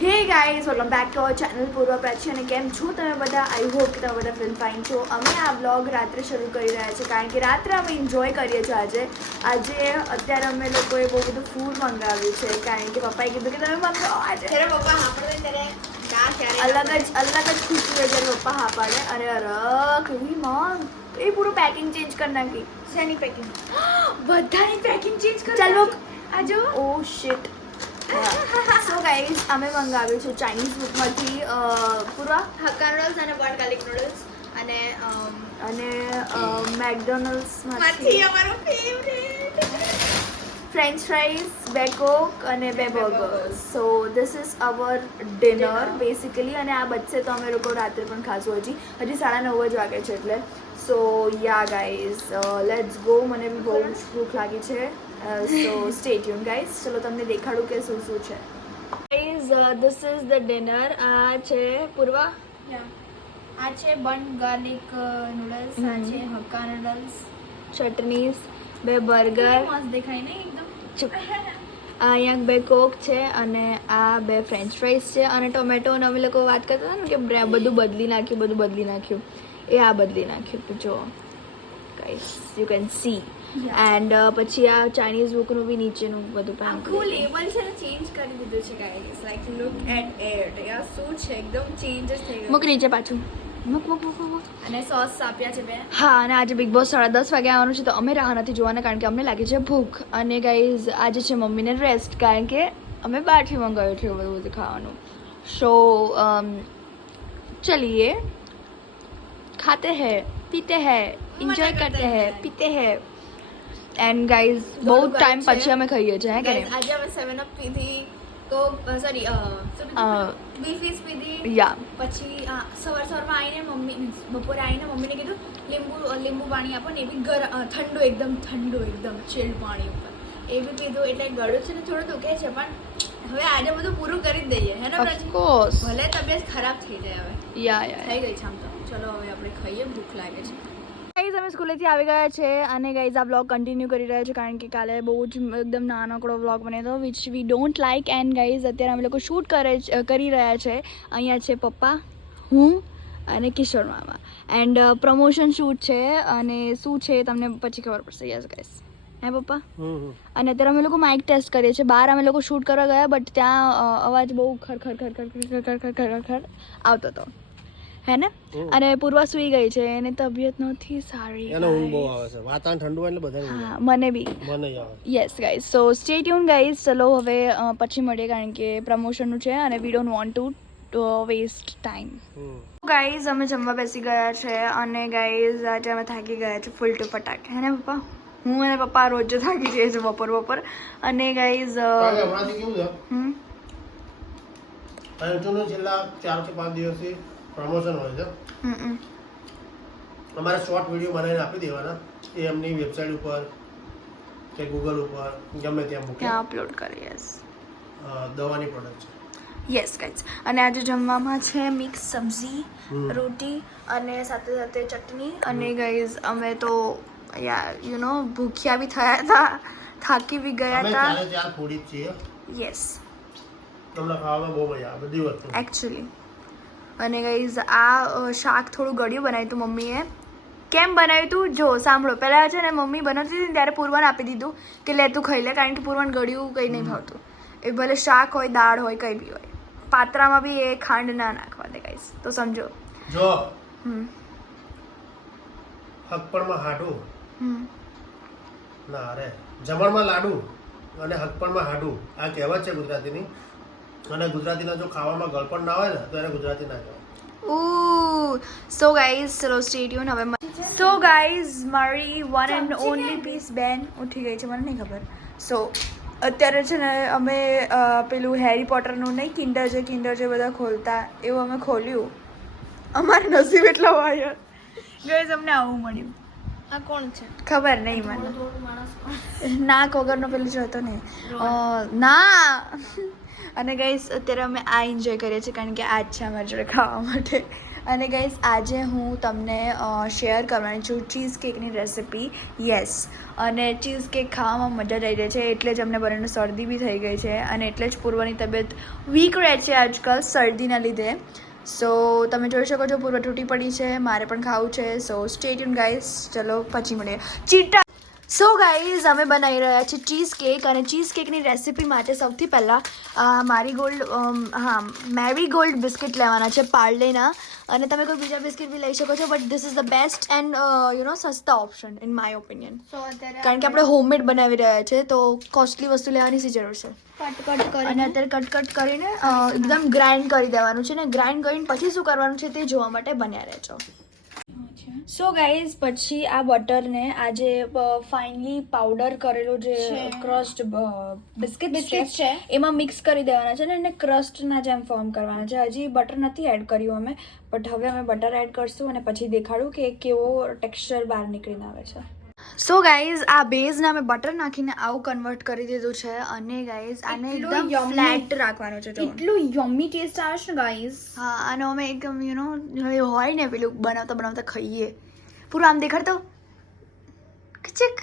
Hey guys welcome back to our channel પૂર્વ પ્રાચી અને કેમ છો તમે બધા? આઈ હોપ કે તમે બધા ફિલ ફાઇન છો. અમે આ બ્લોગ રાત્રે શરૂ કરી રહ્યા છીએ કારણ કે રાત્રે અમે એન્જોય કરીએ છીએ. આજે અત્યારે અમે લોકોએ બહુ બધું ફૂડ મંગાવ્યું છે કારણ કે પપ્પાએ કીધું કે તમે મંગાવો આજે. ત્યારે પપ્પા હા પડે ત્યારે અલગ જ ખુશી હોય જ્યારે પપ્પા હા પાડે. અરે અરે કેવી માંગ એ પૂરું પેકિંગ ચેન્જ કરી નાખી. શેની પેકિંગ? બધાની પેકિંગ ચેન્જ કરી ચાલો આ જો ઓ શિટ. સો ગાઈઝ અમે મંગાવ્યું છે ચાઇનીઝ બુકમાંથી પૂરા હક્કા નૂડલ્સ અને બોઇલ્ડ ગાર્લિક નૂડલ્સ અને મેકડોનલ્ડ્સમાંથી અમારો ફેવરેટ ફ્રેન્ચ ફ્રાઈઝ, બે કોક અને બે burgers. So this is our dinner basically. અને આ બચશે તો અમે લોકો રાત્રે પણ ખાશું. હજી 9:30 જ વાગે છે એટલે. સો યા ગાઈઝ લેટ્સ ગો. મને બી બહુ જ ભૂખ લાગી છે. સો સ્ટે ટ્યુન ગાઈઝ. ચલો તમને દેખાડું કે શું શું છે. Guys this is the dinner. આ છે પૂર્વા. આ છે બોઇલ્ડ ગાર્લિક નૂડલ્સ આ છે હક્કા નૂડલ્સ ચટનીઝ, બે બર્ગર, મસ્ત દેખાય ને એકદમ. અહીંયા બે કોક છે અને આ બે ફ્રેન્ચ ફ્રાઈઝ છે અને ટોમેટો. અને અમે લોકો વાત કરતા હતા ને કે બધું બદલી નાખ્યું. એ આ બદલી નાખ્યું તો જો guys you can see. And પછી આ ચાઇનીઝ બુકનું બી નીચેનું બધું આખું લેબલ છે ને ચેન્જ કરી દીધું છે guys. Like look at it. યાર શું છે એકદમ ચેન્જ જ થઈ મૂક ગયું. નીચે પાછું મૂક. અને સોસ આપ્યા છે બે. હા, અને આજે બિગ બોસ 10:30 વાગે આવવાનું છે તો અમે રાહ નથી જોવાના કારણ કે અમને લાગે છે ભૂખ. અને ગાઈઝ આજે છે મમ્મીને રેસ્ટ કારણ કે અમે બહારથી મંગાવ્યું છે બધું ખાવાનું. સો ચલીએ ખાતે હૈ, પીતે હૈ, એન્જોય કરતે હૈ, પીતે હૈ. એન્ડ ગાઈઝ બહુ ટાઈમ પછી અમે ખાઈએ છીએ હે કે Guys, આજે અમે 7 અપ પીધી તો સોરી બી ફીસ પીધી. યા પછી સવારમાં આવીને મમ્મી બપોરે આવીને મમ્મીને કીધું લીંબુ પાણી આપો ને એ બી ઠંડુ એકદમ ચિલ્ડ પાણી ઉપર એ બી પીધું. એટલે ગળું છે ને થોડું દુખે છે પણ હવે આજે બધું પૂરું કરી જ દઈએ હે ને ઓફ પ્રાચી? કોર્સ. ભલે તબિયત ખરાબ થઈ જાય હવે યા થઈ ગઈ છે આમ તો. ચલો હવે આપણે ખાઈએ ભૂખ લાગે છે. ગાઈઝ અમે સ્કૂલેથી આવી ગયા છે અને ગાઈઝ આ બ્લોગ કન્ટિન્યુ કરી રહ્યા છે કારણ કે કાલે બહુ જ એકદમ નાનકડો બ્લોગ બન્યો હતો which we don't like. And guys અત્યારે અમે લોકો શૂટ કરી રહ્યા છે. અહીંયા છે પપ્પા, હું અને કિશોર મામા. એન્ડ પ્રમોશન શૂટ છે અને શું છે તમને પછી ખબર પડશે. યસ ગાઈઝ હે પપ્પા. અને અત્યારે અમે લોકો માઇક ટેસ્ટ કરીએ છીએ. બહાર અમે લોકો શૂટ કરવા ગયા બટ ત્યાં અવાજ બહુ ખર આવતો હતો હે ને. અને પૂર્વા સુઈ ગઈ છે એની તબિયત નથી સારી. એને ઊંઘ બહુ આવે છે. વાતાવરણ ઠંડુ હોય એટલે બધાને ઊંઘ હા મને બી. મને આવે. Yes guys so stay tune guys. ચલો હવે પછી મળીએ કારણ કે પ્રમોશનનું છે અને we don't want to waste time. Guys અમે જમવા બેસી ગયા છે અને ગાઈઝ આજે અમે થાકી ગયા છે ફૂલ ટુ ફટાક હે ને પપ્પા. હું અને પપ્પા રોજ થાકી જઈએ છીએ બપોર. અને ગાઈઝ હમણાંથી કેવું છે હમ અંશુનું છેલ્લા 4 કે 5 દિવસથી પ્રમોશન હોય છે. અમારે શોર્ટ વિડીયો બનાવીને આપી દેવાના. એ એમની વેબસાઇટ ઉપર કે ગૂગલ ઉપર ગમે ત્યાં મૂકે. ત્યાં અપલોડ કરીએ. યસ દવાની પ્રોડક્ટ છે. Yes guys. અને આજે જમવામાં છે મિક્સ સબ્જી, રોટી અને સાથે સાથે ચટણી. અને ગાઈઝ અમે તો યાર યુ નો ભૂખ્યા બી થયા હતા, થાકી બી ગયા અમે હતા. ચાલે ચાર ફૂડી જ છીએ. યસ તમને ખાવામાં બહુ મજા આવે બધી વસ્તુ એકચ્યુઅલી. અને ગાઈઝ આ શાક થોડું ગળ્યું બનાવ્યું હતું મમ્મીએ. કેમ બનાવ્યું હતું જો સાંભળો. પહેલાં છે ને મમ્મી બનાવતી હતી ને ત્યારે પૂર્વાને આપી દીધું કે લે તું ખાઈ લે કારણ કે પૂર્વાને ગળ્યું કંઈ નહીં ભાવતું. એ ભલે શાક હોય, દાળ હોય, કંઈ બી હોય. પાત્રામાં બી એ ખાંડ ના નાખવા દે ગાઈઝ તો સમજો. જો હમ હકપણમાં હાડું હમ ના અરે જમણમાં લાડુ અને હકપણમાં હાડું આ કહેવત છે ગુજરાતીની. અને ગુજરાતીના જો ખાવામાં ગળપણ ના હોય ને તો એને ગુજરાતી ના કહેવાય. સો ગાઈઝ ચલો સ્ટે ટ્યુન. હવે સો ગાઈઝ મારી વન એન્ડ ઓનલી પીસ બેન ઉઠી ગઈ છે, મને નહીં ખબર. સો અત્યારે છે ને અમે પેલું હેરી પોટરનું નહીં કિન્ડર જે બધા ખોલતા એવું અમે ખોલ્યું. અમારે નસીબ એટલા વાયર ગાઈઝ અમને આવું મળ્યું. આ કોણ છે? ખબર નહીં મને. થોડું માણસ નાક વગરનો પેલું જો હતો ને ના. અને ગાઈસ અત્યારે અમે આ એન્જોય કરીએ છીએ કારણ કે આ જ છે અમારી જોડે ખાવા માટે. અને ગાઈઝ આજે હું તમને શેર કરવાની છું ચીઝ કેકની રેસિપી. યસ, અને ચીઝ કેક ખાવામાં મજા જ આવી જાય છે, એટલે જ અમને બંનેને શરદી બી થઈ ગઈ છે અને એટલે જ પૂર્વની તબિયત વીક રહે છે આજકાલ શરદીના લીધે. સો તમે જોઈ શકો છો પૂર્વ તૂટી પડી છે, મારે પણ ખાવું છે. સો સ્ટે ટ્યુન ગાઈઝ, ચલો પછી મળીએ. ચીટા સો ગાઈઝ, અમે બનાવી રહ્યા છીએ ચીઝ કેક, અને ચીઝ કેકની રેસિપી માટે સૌથી પહેલાં મેરીગોલ્ડ બિસ્કિટ લેવાના છે પાર્લેના, અને તમે કોઈ બીજા બિસ્કિટ બી લઈ શકો છો, but this is the best and સસ્તા ઓપ્શન ઇન માય ઓપિનિયન. કારણ કે આપણે હોમમેડ બનાવી રહ્યા છે તો કોસ્ટલી વસ્તુ લેવાની શી જરૂર છે. અને અત્યારે કટ કરીને એકદમ ગ્રાઇન્ડ કરી દેવાનું છે, ને ગ્રાઇન્ડ કરીને પછી શું કરવાનું છે તે જોવા માટે બન્યા રહેજો. સો ગાઈઝ, પછી આ બટરને આજે ફાઇનલી પાવડર કરેલું જે ક્રસ્ટ બિસ્કિટ છે એમાં મિક્સ કરી દેવાના છે ને એને ક્રસ્ટના જેમ ફોર્મ કરવાના છે. હજી બટર નથી એડ કર્યું અમે, બટ હવે અમે બટર એડ કરશું અને પછી દેખાડું કે કેવો ટેક્સચર બહાર નીકળીને આવે છે. સો ગાઈઝ, આ બેઝને અમે બટર નાખીને આવું કન્વર્ટ કરી દીધું છે, અને ગાઈઝ આને એકદમ ફ્લેટ રાખવાનું છે. એટલું યમ્મી ટેસ્ટ આવે છે ને ગાઈઝ. હા, અને અમે એકદમ હોય ને પેલું બનાવતા ખાઈએ. પૂરું આમ દેખાડતો કિચક.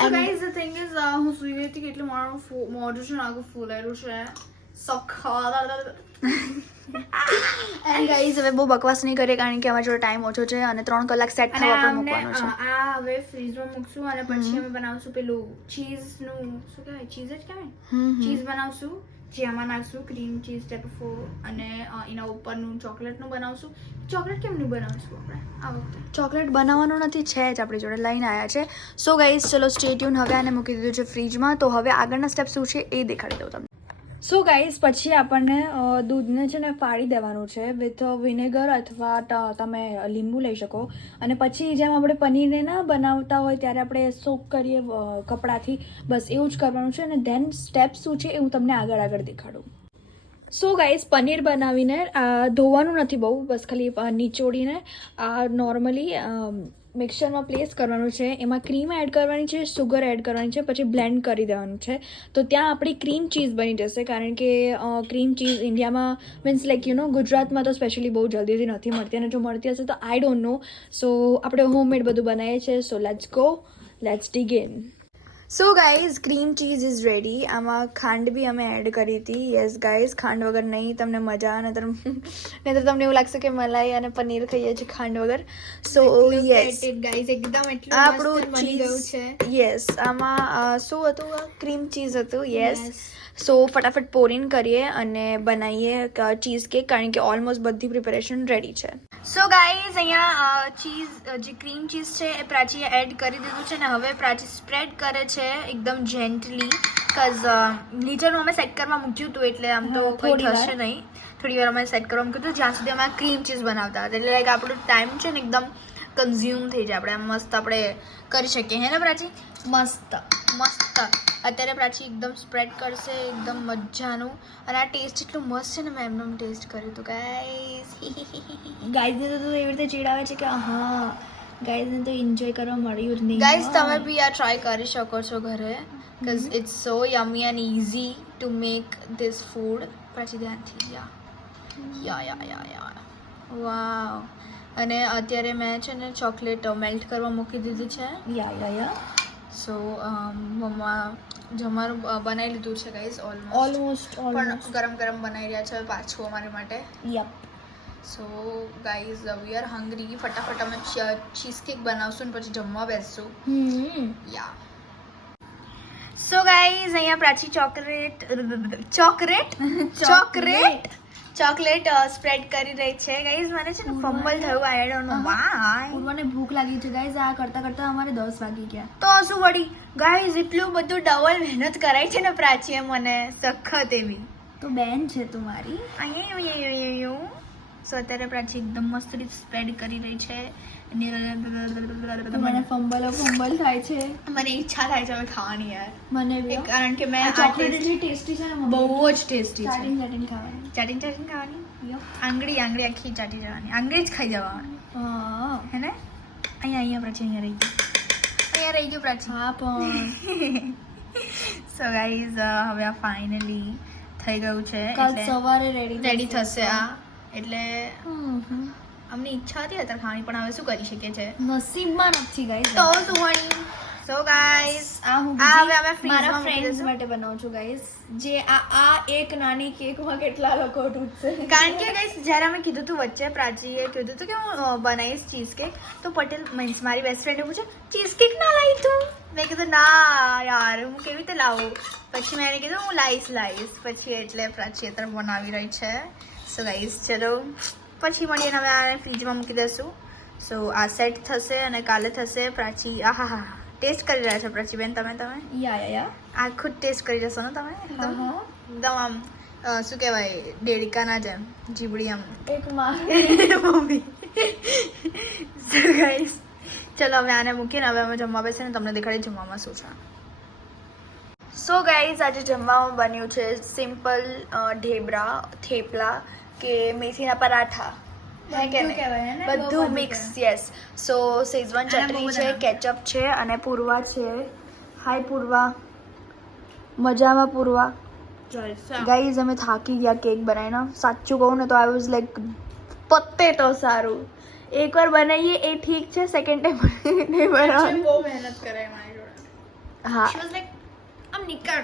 So guys, the thing is હું સુઈ ગઈ હતી કે એટલે મારું મોઢું છે ને આખું ફૂલાયેલું છે. એન્ડ ગાઈઝ, હવે બહુ બકવાસ નહીં કરીએ કારણ કે અમારી જોડે ટાઈમ ઓછો છે અને 3 કલાક સેટ થવા પર મૂકવાનું છે. આ હવે ફ્રીઝમાં મૂકશું અને પછી અમે બનાવશું પેલું ચીઝનું, શું કહેવાય, ચીઝ જ કહેવાય, ચીઝ બનાવશું જે આમાં નાખશું, ક્રીમ ચીઝ ટાઈપ ઓફ, અને એના ઉપરનું ચોકલેટનું બનાવશું. ચોકલેટ કેમનું બનાવશું આપણે આ વખતે? ચોકલેટ બનાવવાનું નથી, છે જ આપણી જોડે, લઈને આવ્યા છે. સો ગાઈઝ, ચલો સ્ટે ટ્યુન. હવે આને મૂકી દીધું છે ફ્રીજમાં, તો હવે આગળના સ્ટેપ શું છે એ દેખાડી દઉં તમને. સો ગાઈઝ, પછી આપણને દૂધને છે ને ફાડી દેવાનું છે વિથ વિનેગર અથવા તમે લીંબુ લઈ શકો, અને પછી જેમ આપણે પનીરને ના બનાવતા હોય ત્યારે આપણે સોક કરીએ કપડાથી, બસ એવું જ કરવાનું છે. અને ધેન સ્ટેપ શું છે એ હું તમને આગળ દેખાડું. સો ગાઈઝ, પનીર બનાવીને ધોવાનું નથી બહુ, બસ ખાલી નીચોડીને નોર્મલી મિક્સરમાં પ્લેસ કરવાનું છે. એમાં ક્રીમ એડ કરવાની છે, સુગર એડ કરવાની છે, પછી બ્લેન્ડ કરી દેવાનું છે. તો ત્યાં આપણી ક્રીમ ચીઝ બની જશે, કારણ કે ક્રીમ ચીઝ ઇન્ડિયામાં મીન્સ લાઈક ગુજરાતમાં તો સ્પેશિયલી બહુ જલ્દીથી નથી મળતી, અને જો મળતી હશે તો આઈ ડોન્ટ નો. સો આપણે હોમમેડ બધું બનાવીએ છીએ. So let's go, let's dig in. So guys, cream cheese is ready. આમાં ખાંડ બી અમે એડ કરી હતી. યસ ગાઈઝ, ખાંડ વગર નહીં તમને મજા, નહીં તો તમને એવું લાગશે કે મલાઈ અને પનીર ખાઈએ છીએ ખાંડ વગર. સો યસ ગાઈઝ, એકદમ એટલું આપણું બની ગયું છે. યસ, આમાં શું હતું? ક્રીમ ચીઝ હતું. યસ, સો ફટાફટ પોરીન કરીએ અને બનાવીએ ચીઝ કેક, કારણ કે ઓલમોસ્ટ બધી પ્રિપેરેશન રેડી છે. સો ગાઈઝ, અહીંયા ચીઝ જે ક્રીમ ચીઝ છે એ પ્રાચીએ એડ કરી દીધું છે, ને હવે પ્રાચી સ્પ્રેડ કરે છે એકદમ જેન્ટલી, બીકોઝ લીટરનું અમે સેટ કરવા મૂક્યું હતું, એટલે આમ તો કોઈ થશે નહીં. થોડી વાર અમે સેટ કરવા મૂક્યું હતું જ્યાં સુધી અમે ક્રીમ ચીઝ બનાવતા હતા, એટલે લાઈક આપણો ટાઈમ છે ને એકદમ કન્ઝ્યુમ થઈ જાય. આપણે આમ મસ્ત આપણે કરી શકીએ, હે ને પ્રાચી? મસ્ત મસ્ત. અત્યારે પ્રાચી એકદમ સ્પ્રેડ કરશે, એકદમ મજાનું. અને આ ટેસ્ટ એટલું મસ્ત છે ને, મેં એમનું ટેસ્ટ કર્યું હતું ગાઈઝને તો એવી રીતે ચીડાવે છે કે હા, ગાઈઝને તો એન્જોય કરવા મળ્યું જ નહીં. ગાઈઝ, તમે બી આ ટ્રાય કરી શકો છો ઘરે, because it's so yummy and easy to make this food. Prachi ધ્યાનથી યા વાવ. અને અત્યારે મેં છે ને ચોકલેટ મેલ્ટ કરવા મૂકી દીધી છે. યા સો મમ્મા જમવાનું બનાવી લીધું છે ગાઈઝ, ઓલમોસ્ટ પણ ગરમ બનાવી રહ્યા છે પાછું અમારી માટે. Yup. So guys, we are hungry. ફટાફટ અમે ચીઝ કેક બનાવશું ને પછી જમવા બેસશું. યા. સો ગાઈઝ, અહીંયા પ્રાચી ચોકલેટ સ્પ્રેડ કરી રહી છે. ગાઈઝ, મને છે ને ફમ્બલ થયું, આઈ ડોન્ટ નો વાય. પૂર્વને ભૂખ લાગી છે ગાઈઝ, આ કરતા અમારે 10 વાગી ગયા. તો શું વળી ગાઈઝ, એટલું બધું ડબલ મહેનત કરાય છે ને પ્રાચીએ મને, સખત એવી. તો બેન છે તું મારી. અહીંયા સો અત્યારે પ્રાચી એકદમ મસ્ત રીતે સ્પ્રેડ કરી રહી છે. મને ફંબલ થાય છે. મને ઈચ્છા થાય છે હવે ખાવાની યાર. મને બી, કારણ કે મેં ચોકલેટ એટલી ટેસ્ટી છે ને, બહુ જ ટેસ્ટી છે. ચાટીને ખાવાની, આંગળી આખી ચાટી જવાની, આંગળી જ ખાઈ જવાની, હે ને? અહીંયા પ્રાચી, અહીંયા રહી ગયું પ્રાચી. હા પણ સો ગાઈઝ, હવે આ ફાઇનલી થઈ ગયું છે. કાલ સવારે રેડી થશે આ, એટલે અમને ઈચ્છા હતી અત્યારે ખાવાની પણ હવે શું કરી શકીએ છે નસીબમાં નથી ગાઈસ. તો સુહાણી સો ગાઈસ આ હું આ હવે અમે બીજી મારા ફ્રીઝમાં મૂકી ફ્રેન્ડ્સ દઈશું. માટે બનાવું છું ગાઈસ. જે આ એક નાની કેકમાં કેટલા લોકો તૂટશે. કારણ કે ગાઈસ જ્યારે અમે કીધું હતું વચ્ચે પ્રાચીએ કીધું હતું કે હું બનાવીશ ચીઝ કેક તો પટેલ મીન્સ મારી બેસ્ટ ફ્રેન્ડે પૂછ્યું ચીઝ કેક ના લાવી તું મેં કીધું ના યાર હું કેવી રીતે લાવું પછી મેં એને કીધું હું લાવીશ પછી એટલે પ્રાચી અત્યારે બનાવી રહી છે સો ગાઈસ ચલો પછી મળીને હવે આને ફ્રીજમાં મૂકી દઈશું સો આ સેટ થશે અને કાલે થશે પ્રાચી આહા ટેસ્ટ કરી રહ્યા છો પ્રાચીબેન તમે યા આ ખુદ ટેસ્ટ કરી જશો ને તમે એકદમ એકદમ આમ શું કહેવાય ડેડિકાના જેમ જીબડી આમ એક માં મમ્મી સો ગાઈસ ચલો હવે આને મૂકીને હવે અમે જમવા બેસીએ ને તમને દેખાડીએ જમવામાં શું છે સો ગાઈસ આજે જમવામાં બન્યું છે સિમ્પલ ઢેબરા થેપલા કે મેથીના પરાઠા હે કે બધું નહીં? કહેવાય હે ને? બહુ બધું બધું મિક્સ યસ સો શેઝવાન આના ચટણી બહુ છે બધા. કેચઅપ છે અને પૂર્વા છે હાય પૂર્વા મજામાં પૂર્વા ગાઈઝ અમે થાકી ગયા કેક બનાવીને સાચું કહું ને તો આઈ વોઝ લાઈક પત્તે તો સારું એકવાર બનાવીએ એ ઠીક છે સેકન્ડ ટાઈમ નહીં બનાવવાનું બહુ મહેનત કરાય મારી જોડે. હા She was like, આમ નીકળ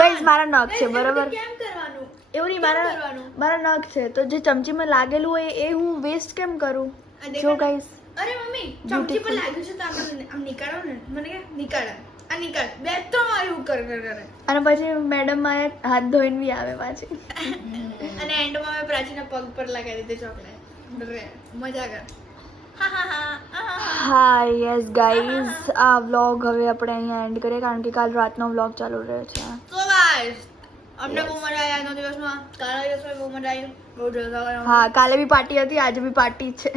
ગાઈઝ મારા નખ છે બરાબર. કેમ કરવાનું એવું નહીં કેમ મારા કરવાનું? મારા નખ છે તો જે ચમચીમાં લાગેલું હોય એ હું વેસ્ટ કેમ કરું. આ દેખાડ. જો ગાઈઝ અરે મમ્મી ચમચી પર લાગ્યું છે તો આપણે આમ નીકાળો ને મને કે નીકાળ આ નીકાળ બે તો મારી હું કરે અને પછી મેડમ મારે હાથ ધોઈને બી આવે પાછી. અને એન્ડમાં મેં પ્રાચીના પગ પર લગાવી દીધી ચોકલેટ મજા કર હા હા હા હા યસ ગાઈઝ આ વ્લોગ હવે આપણે અહીંયા એન્ડ કરીએ કારણ કે કાલ રાતનો વ્લોગ ચાલુ રહ્યો છે. સો ગાઈસ અમને બહુ મજા આવી આજના દિવસમાં કાલના દિવસમાં બહુ મજા આવી બહુ જલસા કર્યા હા કાલે બી પાર્ટી હતી આજે બી પાર્ટી છે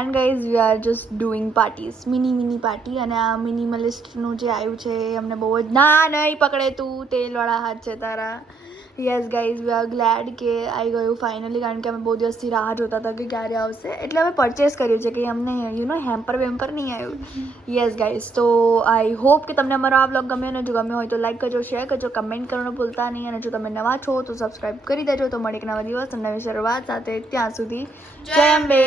and guys we are just doing parties mini party અને આ મિનિમલિસ્ટનું જે આવ્યું છે એ અમને બહુ જ ના નહીં પકડે તું તેલવાળા હાથ છે તારા yes guys we are glad કે આવી ગયું ફાઇનલી કારણ કે અમે બહુ દિવસથી રાહ જોતા હતા કે ક્યારે આવશે એટલે અમે પરચેસ કર્યું છે કે અમને હેમ્પર વેમ્પર નહીં આવ્યું યસ ગાઈઝ તો આઈ હોપ કે તમને અમારો આ બ્લોગ ગમ્યો અને જો ગમ્યો હોય તો લાઈક કરજો શેર કરજો કમેન્ટ કરવાનું ભૂલતા નહીં અને જો તમે નવા છો તો સબસ્ક્રાઈબ કરી દેજો તો મળે એક નવા દિવસ અને નવી શરૂઆત સાથે ત્યાં સુધી જય અંબે.